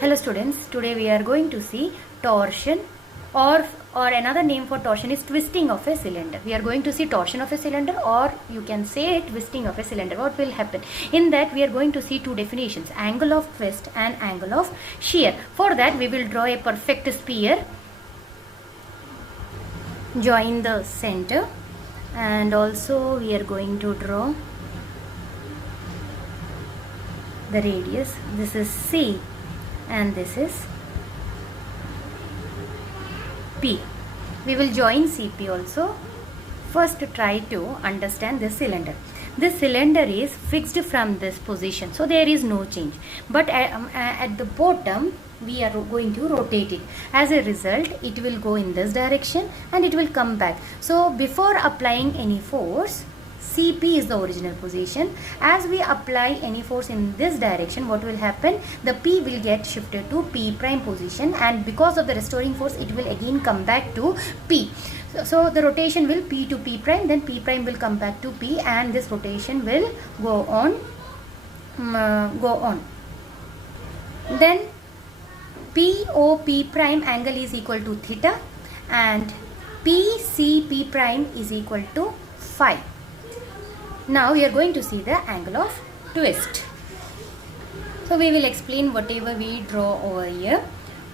Hello students, today we are going to see torsion or another name for torsion is twisting of a cylinder. We are going to see torsion of a cylinder, or you can say twisting of a cylinder. What will happen? In that we are going to see two definitions, angle of twist and angle of shear. For that we will draw a perfect sphere, join the center, and also we are going to draw the radius. This is C and this is P. We will join CP also. First try to understand this cylinder. This cylinder is fixed from this position, so there is no change. But at the bottom we are going to rotate it. As a result, it will go in this direction and it will come back. So before applying any force, CP is the original position. As we apply any force in this direction, what will happen? The P will get shifted to P prime position, and because of the restoring force, it will again come back to P. So the rotation will P to P prime, then P prime will come back to P, and this rotation will go on. Then POP prime angle is equal to theta, and PCP prime is equal to phi. Now we are going to see the angle of twist. So we will explain whatever we draw over here.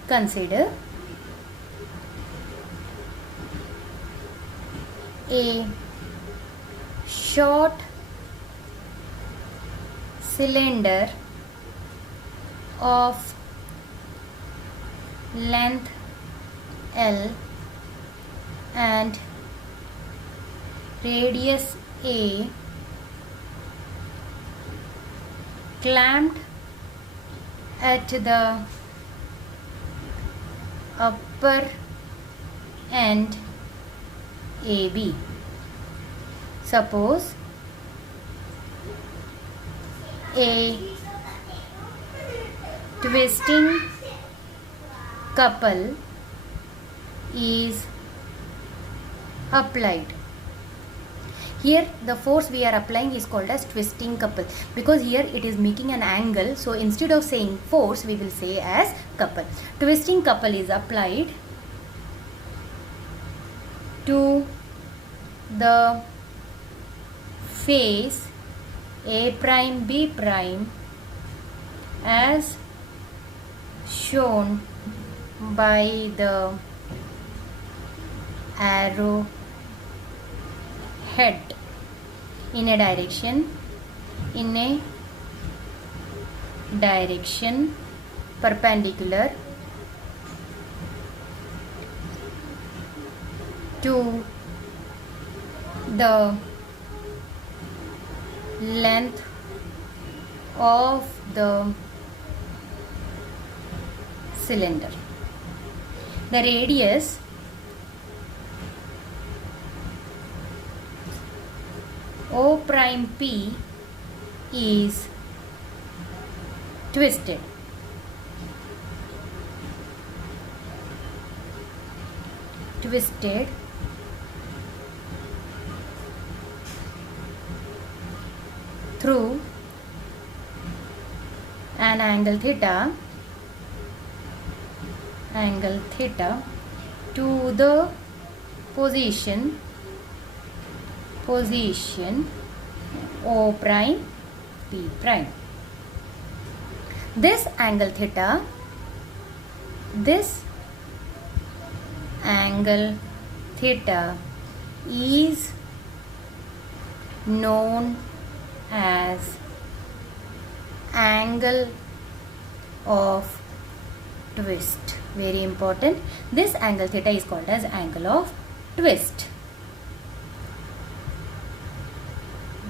Consider a short cylinder of length L and radius A clamped at the upper end AB. Suppose a twisting couple is applied. Here the force we are applying is called as twisting couple, because here it is making an angle, so instead of saying force we will say as couple. Twisting couple is applied to the face A prime B prime as shown by the arrow head in a direction perpendicular to the length of the cylinder. The radius O prime P is twisted. Through an angle theta to the position O prime P prime. This angle theta is known as angle of twist. Very important. This angle theta is called as angle of twist.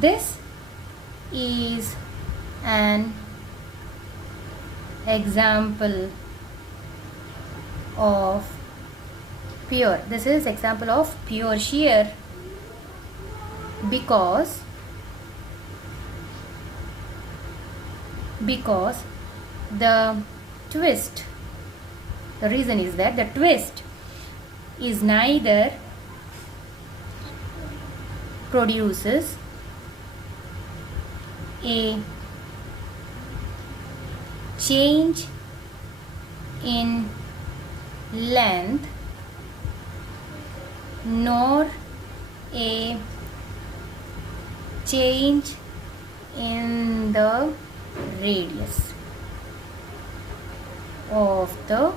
This is an example of pure. This is example of pure shear because the twist, the reason is that the twist is neither produces a change in length nor a change in the radius of the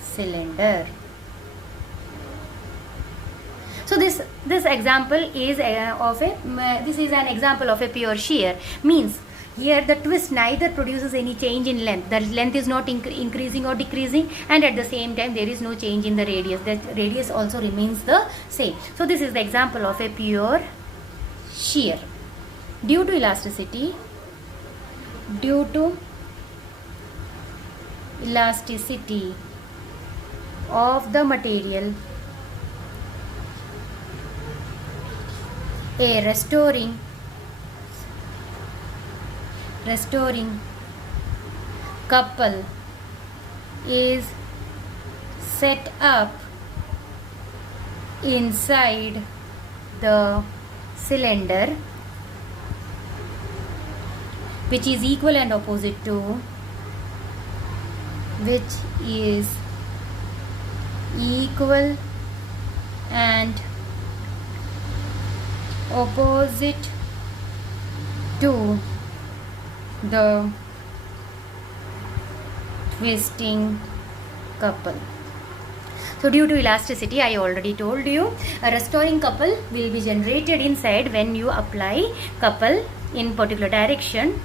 cylinder. So this example is this is an example of a pure shear. Means here the twist neither produces any change in length. The length is not increasing or decreasing, and at the same time there is no change in the radius. The radius also remains the same. So this is the example of a pure shear. Due to elasticity of the material, a restoring couple is set up inside the cylinder, which is equal and opposite to the twisting couple. So due to elasticity, I already told you, a restoring couple will be generated inside when you apply couple in particular direction.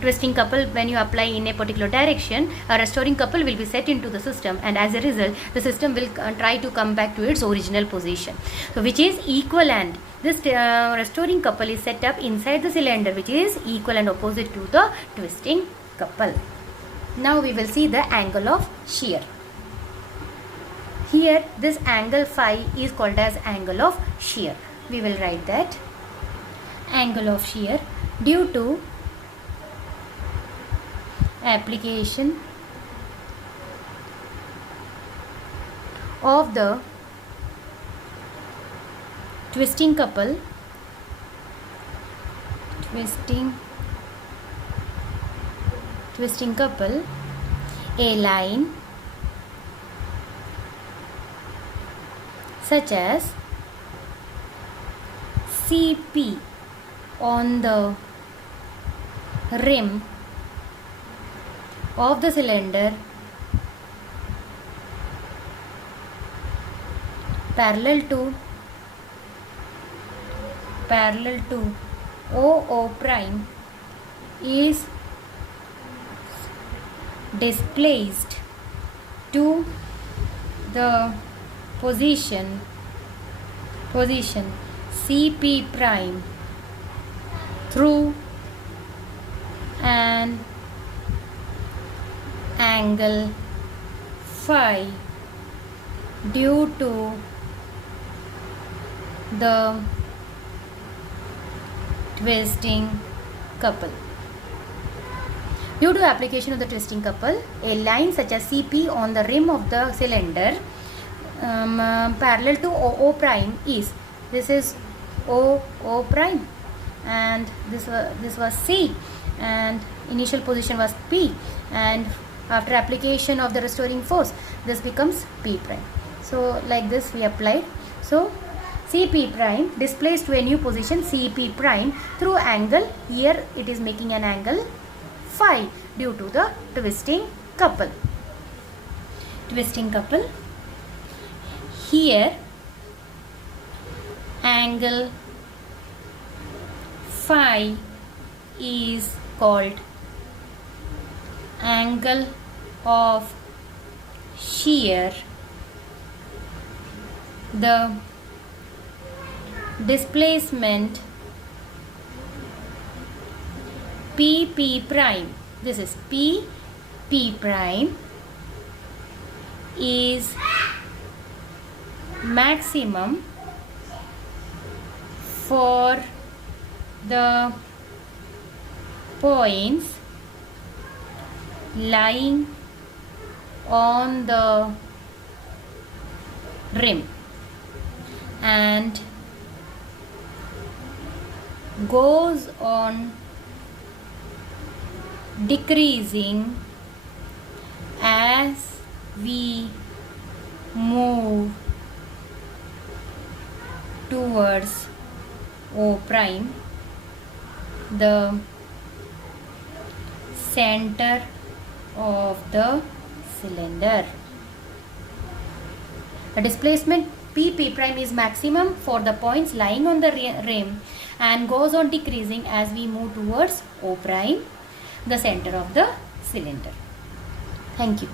Twisting couple, when you apply in a particular direction, a restoring couple will be set into the system, and as a result the system will try to come back to its original position, so which is equivalent. This restoring couple is set up inside the cylinder, which is equal and opposite to the twisting couple. Now we will see the angle of shear. Here this angle phi is called as angle of shear. We will write that angle of shear due to application of the twisting couple a line such as CP on the rim of the cylinder parallel to OO prime is displaced to the position CP prime through an angle phi due to the twisting couple. Due to application of the twisting couple, a line such as CP on the rim of the cylinder parallel to OO prime is, this is OO prime and this was C, and initial position was P, and after application of the restoring force this becomes P prime. So like this we applied. So CP prime displaced to a new position CP prime through angle, here it is making an angle phi due to the twisting couple. Here angle phi is called angle of shear. The displacement PP prime, this is PP prime, is maximum for the points lying on the rim and goes on decreasing as we move towards O prime, the center of the cylinder. The displacement P prime is maximum for the points lying on the rim and goes on decreasing as we move towards O prime, the center of the cylinder. Thank you.